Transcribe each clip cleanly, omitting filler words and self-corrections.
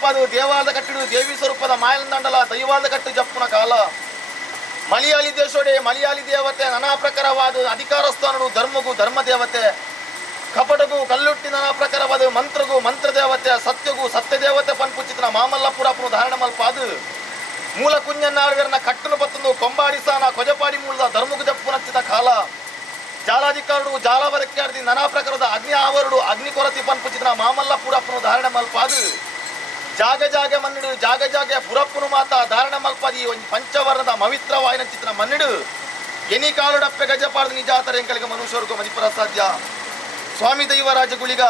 ಸ್ವರೂಪದು ದೇವಾಲದ ಕಟ್ಟಿಡು ದೇವಿ ಸ್ವರೂಪದ ಮಾಯಲಂದಂಡಲ ದೈವಾಲದ ಕಟ್ಟು ಜಪ್ಪುನ ಕಾಲ ಮಲಯಾಳಿ ದೇಶೋಡೆ ಮಲಯಾಳಿ ದೇವತೆ ನಾನಾ ಪ್ರಕಾರವಾದ ಅಧಿಕಾರ ಸ್ಥಾನಡು ಧರ್ಮಗೂ ಧರ್ಮ ದೇವತೆ ಕಪಟಗೂ ಕಲ್ಲುಟ್ಟಿ ನಾನಾ ಪ್ರಕಾರವಾದ ಮಂತ್ರಗೂ ಮಂತ್ರ ದೇವತೆ ಸತ್ಯಗೂ ಸತ್ಯ ದೇವತೆ ಪನ್ಪುಚಿತ್ರ ಮಾಮಲ್ಲಪುರಪ್ಪನು ಧಾರಣ ಮಲ್ಪಾದು ಮೂಲ ಕುಂಜನ್ನಾಳ್ಗರನ ಕಟ್ಟನು ಬತ್ತಂದು ಕೊಂಬಾಡಿಸಾನ ಕೊಜಪಾಡಿ ಮೂಲದ ಧರ್ಮಗೂ ಜಪ್ಪು ನಚ್ಚಿದ ಕಾಲ ಜಾಲಾಧಿಕಾರಡು ಜಾಲವರಕ್ಕಾಡ್ದಿ ನಾನಾ ಪ್ರಕಾರದ ಅಗ್ನಿ ಆವರಡು ಅಗ್ನಿ ಕೊರತಿ ಪನ್ಪುಚಿತ್ರ ಮಾಮಲ್ಲಪುರಪ್ಪನು ಧಾರಣ ಮಲ್ಪಾದು ಜಾಗ ಜಾಗ ಮನ್ನಿಡು ಜಾಗ ಜಾಗ ಪುರಪ್ಪನು ಮಾತ ಧಾರಣ ಮಲ್ಪಾದಿ ಒಂದು ಪಂಚವರ್ಣದ ಪವಿತ್ರವಾಯಿನ ಚಿತ್ರ ಮನ್ನಿಡು ಎನಿ ಕಾಲುಡಪ್ಪೆ ಗಜಪಾರ್ದು ನಿಜಾತರ ಎಂಕಲಿಗ ಮನುಷ್ಯರ್ಗು ಮದಿಪರ ಸಾಧ್ಯ ಸ್ವಾಮಿ ದೈವರಾಜಗುಳಿಗ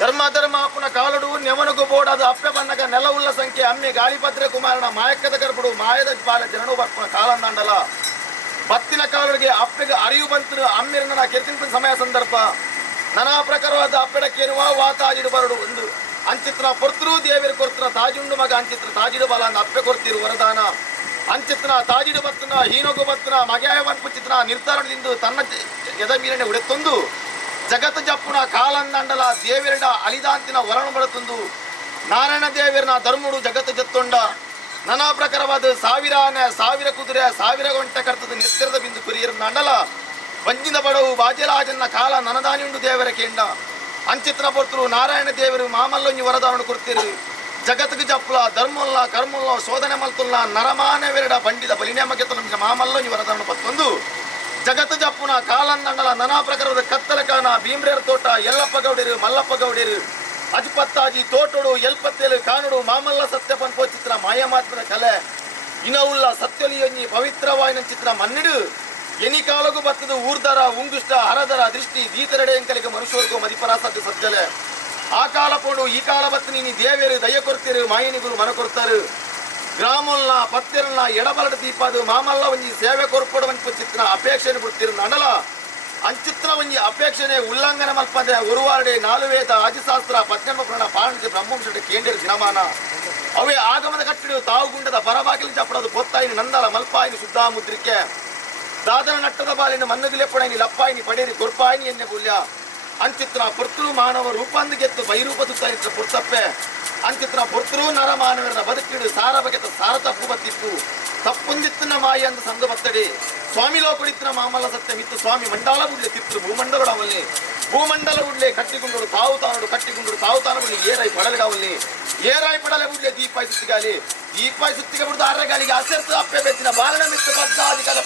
ಧರ್ಮ ಧರ್ಮ ಅಪ್ಪನ ಕಾಲಡು ನೆವನಗು ಬೋಡಾದ ಅಪ್ಪೆ ಬನ್ನಗ ನೆಲ ಉಲ್ಲ ಸಂಖ್ಯೆ ಅಮ್ಮೆ ಗಾಳಿಪತ್ರೆ ಕುಮಾರನ ಮಾಯಕ್ಕದ ಗರ್ಭಡು ಮಾಯದ ಬಾಲ ಜನನು ಬರ್ಪನ ಕಾಲಂದಾಂಡಲ ಬತ್ತಿನ ಕಾಲುಡಿಗೆ ಅಪ್ಪೆಗೆ ಅರಿವು ಬಂತು ಅಮ್ಮಿರನ ಕೆರ್ತಿನ ಸಮಯ ಸಂದರ್ಭ ನಾನಾ ಪ್ರಕಾರವಾದ ಅಪ್ಪೆಡಕ್ಕೇನುವ ವಾತಾಜಿಡು ಬರಡು ಒಂದು ಅಂಚಿತ್ರ ಪೊರ್ತರು ದೇವಿರು ಕೊರ್ತರ ತಾಜುಂಡು ಮಗ ಅಂಚಿತ್ರ ತಾಜಿಡು ಬಲ ಅಂದ ಅಪ್ಪೆ ಕೊರ್ತಿರು ವರದಾನ ಅಂಚಿತ್ರ ತಾಜಿಡು ಬತ್ತನ ಹೀನೊಗು ಬತ್ತನ ಮಗ್ಯಾಯ ಪನ್ಪುಚಿತ್ರ ನಿರ್ಧಾರದಿಂದ ತನ್ನ ಎದಮೀರನೆ ಉಡೆತ್ತೊಂದು ಜಗತ್ ಜಪ್ಪುನ ಕಾಲಂದಂಡಲ ದೇವಿರಡ ಅಲಿದಾಂತಿನ ವರಣ ಬಡತೊಂದು ನಾರಾಯಣ ದೇವಿರನ ಧರ್ಮುಡು ಜಗತ್ ಜತ್ತೊಂಡ ನಾನಾ ಪ್ರಕಾರವಾದ ಸಾವಿರ ಆನೆ ಸಾವಿರ ಕುದುರೆ ಸಾವಿರ ಗಂಟೆ ಕರ್ತದ ನೆತ್ತಿರದ ಬಿಂದು ಕುರಿಯರ ನಂಡಲ ವಂಜಿನ ಬಡವು ಬಾಜರಾಜನ ಕಾಲ ನನದಾನಿ ಉಂಡು ದೇವರ ಕೇಂಡ ಅಂಚಿತ್ರ ಪೊರ್ತರು ನಾರಾಯಣ ದೇವರು ಮಾಮಲ್ಲೊಂಜಿ ವರದಾನ ಕೊಡ್ತೀರು ಜಗತ್ಗೆ ಜಪ್ಪಲ ಧರ್ಮಲ್ಲ ಕರ್ಮಲ್ಲ ಶೋಧನೆ ಮಲ್ತುಲ್ಲ ನರಮಾನವೆರಡ ಬಂಡಿದ ಬಲಿನೇಮಕ್ಕೆ ನಮಗೆ ಮಾಮಲ್ಲೊಂಜಿ ವರದಾನ ಪತ್ತೊಂದು ಜಗತ್ ಜಪ್ಪುನ ಕಾಲಂದಂಡಲ ನಾನಾ ಪ್ರಕಾರದ ಕತ್ತಲ ಕಾನ ಭೀಮ್ರೇರ ತೋಟ ಯಲ್ಲಪ್ಪ ಗೌಡರು ಮಲ್ಲಪ್ಪ ಗೌಡರು ಅಜ್ಪತ್ತಾಜಿ ತೋಟೋಡು ಎಲ್ಪತ್ತೇಲು ಕಾನುಡು ಮಾಮಲ್ಲ ಸತ್ಯಪನ್ ಚಿತ್ರ ಮಾಯಮಾತ್ಮನ ಕಲೆ ಇನವುಲ್ಲ ಸತ್ಯಲಿಯೊಂಜಿ ಪವಿತ್ರವಾಯಿನ ಚಿತ್ರ ಮನ್ನಿಡು ಎನಿ ಕಾಲಗೂ ಬತ್ತದು ಊರ್ದರ ಉಂಗುಷ್ಟ ಹರದರ ದೃಷ್ಟಿ ದೀತರಡೆ ಎಂಕಲಿಗೆ ಮನುಷ್ಯರ್ಗೂ ಮದಿಪರಾಸದ್ದು ಸಜ್ಜಲೆ ಆ ಕಾಲ ಪೋಡು ಈ ಕಾಲ ಬತ್ತನಿ ನೀ ದೇವೇರು ದಯ ಕೊಡ್ತೀರು ಮಾಯನಿಗುರು ಮನ ಕೊಡ್ತಾರು ಗ್ರಾಮಲ್ಲ ಪತ್ತೆರಲ್ಲ ಎಡಬಲಡ ದೀಪದು ಮಾಮಲ್ಲ ಒಂಜಿ ಸೇವೆ ಕೊರ್ಪಡುವಂತ ಚಿತ್ರ ಅಪೇಕ್ಷೆಯನ್ನು ಬಿಡ್ತಿರು ನಂಡಲ ಅಂಚಿತ್ರ ಒಂಜಿ ಅಪೇಕ್ಷಣೆ ಉಲ್ಲಂಘನೆ ಮಲ್ಪದೆ ಉರುವಾರಡೆ ನಾಲುವೇದ ಆದಿಶಾಸ್ತ್ರ ಪದ್ನೆಂಬ ಪ್ರಾಣ ಪಾಂಡ್ಯ ಬ್ರಹ್ಮಂಶದ ಕೇಂದ್ರ ದಿನಮಾನ ಅವೇ ಆಗಮದ ಕಟ್ಟಿಡು ತಾವು ಗುಂಡದ ಪರಬಾಗಿಲು ಚಪ್ಪಡದು ಪೊತ್ತಾಯಿನಿ ನಂದಲ ಮಲ್ಪಾಯಿನಿ ಸುದ್ದಾಮುದ್ರಿಕೆ ದಾದನ ನಟ್ಟದ ಬಾಲಿನ ಮನ್ನಗಿಲೆಪ್ಪಡೈನಿ ಲಪ್ಪಾಯಿನಿ ಪಡೇರಿ ಕೊರ್ಪಾಯಿನಿ ಎನ್ನೆ ಬುಲ್ಯ ಅಂಚಿತ್ರ ಪೊರ್ತರು ಮಾನವ ರೂಪಾಂದು ಗೆತ್ತು ಬೈರೂಪ ತುತ್ತಾಯಿತ್ರ ಪುರ್ತಪ್ಪೆ ಅಂಚಿತ್ರ ಪೊರ್ತರು ನರ ಮಾನವರ ಬದುಕಿಡು ಸಾರ ಬಗೆತ ಸಾರ ತಪ್ಪು ಬತ್ತಿತ್ತು ತಪ್ಪುಂಜಿತ್ತಿನ ಮಾಯಿ ಅಂದ ಸಂಘ ಬತ್ತಡಿ ಸ್ವಾಮಿಲೋ ಕುಡಿತ್ತಿನ ಮಾಮಲ್ಲ ಸತ್ಯ ಮಿತ್ತು ಸ್ವಾಮಿ ಮಂಡಲ ಉಡ್ಲೆ ತಿತ್ತು ಭೂಮಂಡಲವಲ್ಲಿ ಭೂಮಂಡಲ ಉಡ್ಲೆ ಕಟ್ಟಿಕೊಂಡು ತಾವು ತಾನು ಕಟ್ಟಿಕೊಂಡು ತಾವು ತಾನು ಏರಾಯಿ ಪಡಲಗಾವಲ್ಲಿ ಏರಾಯಿ ಪಡಲೆ ಉಡ್ಲೆ ದೀಪಾಯಿ ಸುತ್ತಿಗಾಲಿ ದೀಪಾಯಿ ಸುತ್ತಿಗೆ ಬಿಡ್ದು ಆರಗಾಲಿಗೆ ಅಸರ್ತು ಅಪ್ಪೆ ಬೆಚ್ಚಿನ ಬಾಲನ ಮಿತ್ತು ಪದ್ದಾಧಿಕಾಲ